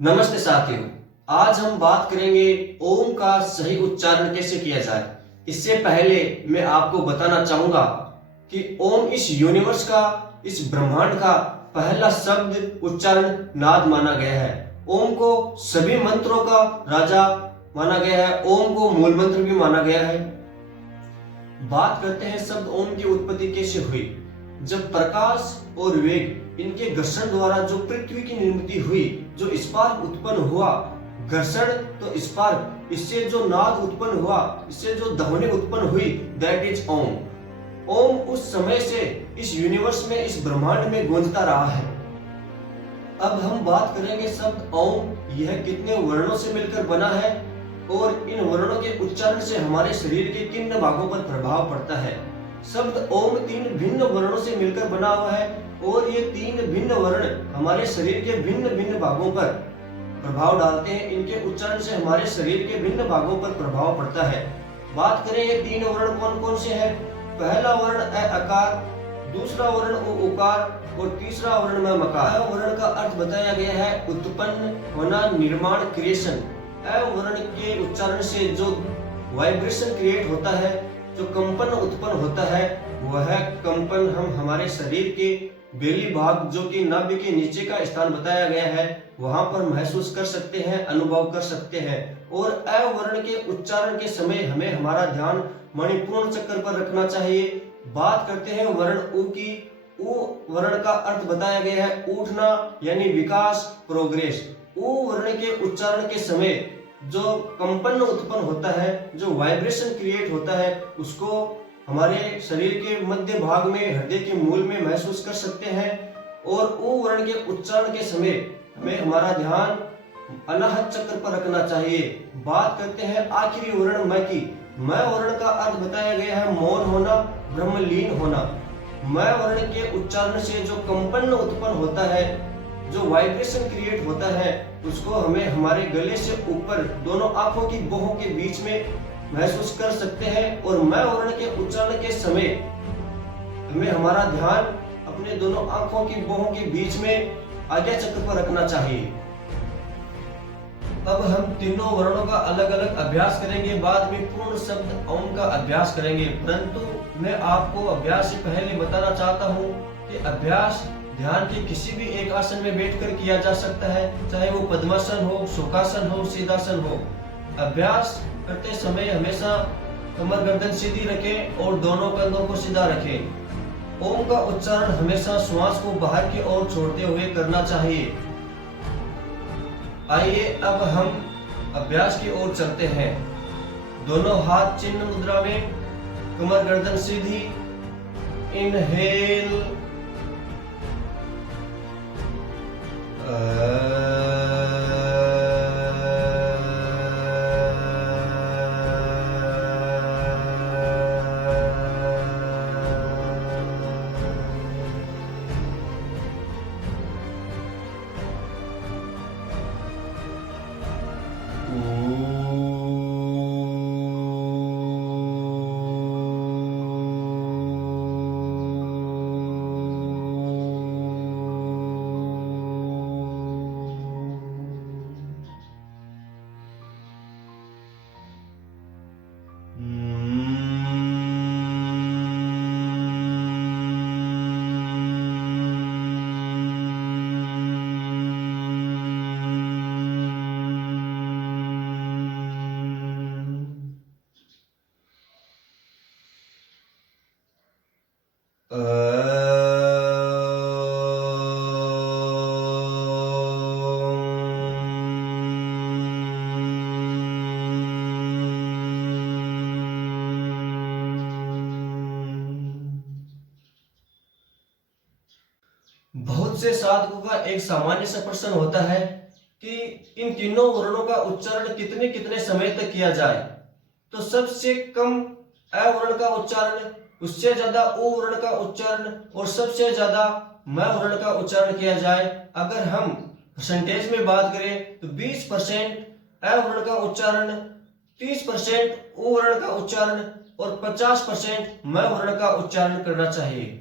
नमस्ते साथियों। आज हम बात करेंगे ओम का सही उच्चारण कैसे किया जाए। इससे पहले मैं आपको बताना चाहूंगा कि ओम इस यूनिवर्स का, इस ब्रह्मांड का पहला शब्द उच्चारण नाद माना गया है। ओम को सभी मंत्रों का राजा माना गया है। ओम को मूल मंत्र भी माना गया है। बात करते हैं शब्द ओम की उत्पत्ति कैसे हुई। जब प्रकाश और वेग इनके घर्षण द्वारा जो पृथ्वी की निर्मित हुई, जो स्पार्क उत्पन्न हुआ, घर्षण तो स्पार्क, इससे जो नाद उत्पन्न हुआ, इससे जो ध्वनि उत्पन्न हुई, दैट इज ओम। ओम उस समय से इस यूनिवर्स में, इस ब्रह्मांड में गूंजता रहा है। अब हम बात करेंगे शब्द ओम, यह कितने वर्णों से मिलकर बना है और इन वर्णों के उच्चारण से हमारे शरीर के किन भागों पर प्रभाव पड़ता है। शब्द ओम 3 भिन्न वर्णों से मिलकर बना हुआ है और ये 3 भिन्न वर्ण हमारे शरीर के भिन्न भिन्न भागों पर प्रभाव डालते हैं। इनके उच्चारण से हमारे शरीर के भिन्न भागों पर प्रभाव पड़ता है। बात करें ये 3 वर्ण कौन कौन से हैं। पहला वर्ण अ अकार, दूसरा वर्ण उ उकार और तीसरा वर्ण म मकार। अ वर्ण का अर्थ बताया गया है उत्पन्न होना, निर्माण, क्रिएशन। अ वर्ण के उच्चारण से जो वाइब्रेशन क्रिएट होता है, जो कंपन उत्पन्न होता है, वह कंपन हम हमारे शरीर के बेली भाग, जो कि नाभि के नीचे का स्थान बताया गया है, वहां पर महसूस कर सकते हैं, अनुभव कर सकते हैं। और अ वर्ण के उच्चारण के समय हमें हमारा ध्यान मणिपूर्ण चक्र पर रखना चाहिए। बात करते हैं वर्ण उ की। उ वर्ण का अर्थ बताया गया है उठना, यानी विकास, प्रोग्रेस। उ वर्ण के उच्चारण के समय जो कंपन उत्पन्न होता है, जो वाइब्रेशन क्रिएट होता है, उसको हमारे शरीर के मध्य भाग में, हृदय के मूल में महसूस कर सकते हैं। और उ वर्ण के उच्चारण के समय हमें हमारा ध्यान अनाहत चक्र पर रखना चाहिए। बात करते हैं आखिरी वर्ण म की। म वर्ण का अर्थ बताया गया है मौन होना, ब्रह्मलीन होना। म वर्ण के उच्चारण से जो कंपन उत्पन्न होता है, जो वाइब्रेशन क्रिएट होता है, उसको हमें हमारे गले से ऊपर दोनों आंखों की बोहों के बीच में महसूस कर सकते हैं। और म वर्ण के उच्चारण के समय हमें हमारा ध्यान अपने दोनों आंखों की बोहों के बीच में आज्ञा चक्र पर रखना चाहिए। अब हम तीनों वर्णों का अलग अलग अभ्यास करेंगे, बाद में पूर्ण शब्द ओम का अभ्यास करेंगे। परंतु मैं आपको अभ्यास से पहले बताना चाहता हूँ कि अभ्यास ध्यान के किसी भी एक आसन में बैठकर किया जा सकता है, चाहे वो पद्मासन हो, सुखासन हो, सीधासन हो। अभ्यास करते समय हमेशा कमर गर्दन सीधी रखें और दोनों कंधों को सीधा रखें। ओम का उच्चारण हमेशा श्वास को बाहर की ओर छोड़ते हुए करना चाहिए। आइए अब हम अभ्यास की ओर चलते हैं। दोनों हाथ चिन्ह मुद्रा में, कमर गर्दन सीधी। इनहेल, बहुत से साधकों का एक सामान्य सा प्रश्न होता है कि इन तीनों वर्णों का उच्चारण कितने कितने समय तक किया जाए। तो सबसे कम अ वर्ण का उच्चारण, उससे ज्यादा उ वर्ण का उच्चारण और सबसे ज्यादा म वर्ण का उच्चारण किया जाए। अगर हम परसेंटेज में बात करें तो 20% अ वर्ण का उच्चारण, 30% उ वर्ण का उच्चारण और 50% म वर्ण का उच्चारण करना चाहिए।